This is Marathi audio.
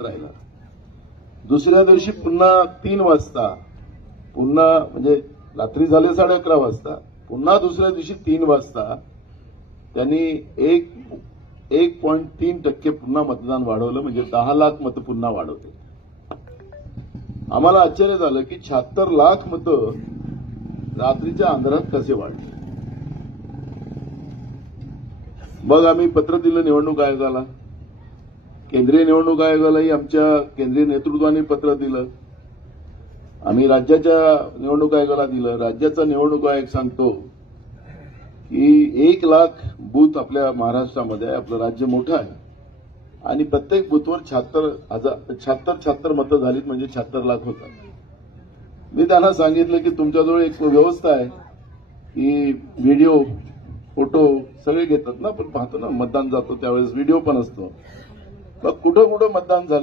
राहिला. दुसऱ्या दिवशी पुन्हा 3 वाजता पुन्हा म्हणजे रात्री झाले 11:30 वाजता पुन्हा दुसऱ्या दिवशी 3 वाजता त्यांनी 1.3% पुन्हा मतदान वाढवलं, म्हणजे 10 लाख मतं पुन्हा वाढवले. आम्हाला आश्चर्य झालं की 76 लाख मतं रात्रीच्या अंधारात कसे वाढले. मग आम्ही पत्र दिलं निवडणूक आयोगाला, केंद्रीय निवडणूक आयोगालाही आमच्या केंद्रीय नेतृत्वाने पत्र दिलं. आम्ही राज्याच्या निवडणूक आयोगाला दिलं. राज्याचा निवडणूक आयोग सांगतो की 1 लाख बूथ आपल्या महाराष्ट्रामध्ये आहे. आपलं राज्य मोठं आहे आणि प्रत्येक बूथवर 76 मतं झालीत, म्हणजे 76 लाख होतात. मी त्यांना सांगितलं की तुमच्याजवळ एक व्यवस्था आहे की व्हिडिओ फोटो सगळे घेतात ना, पण पाहतो ना मतदान जातो त्यावेळेस व्हिडिओ पण असतो. मग कुठं कुठं मतदान झालं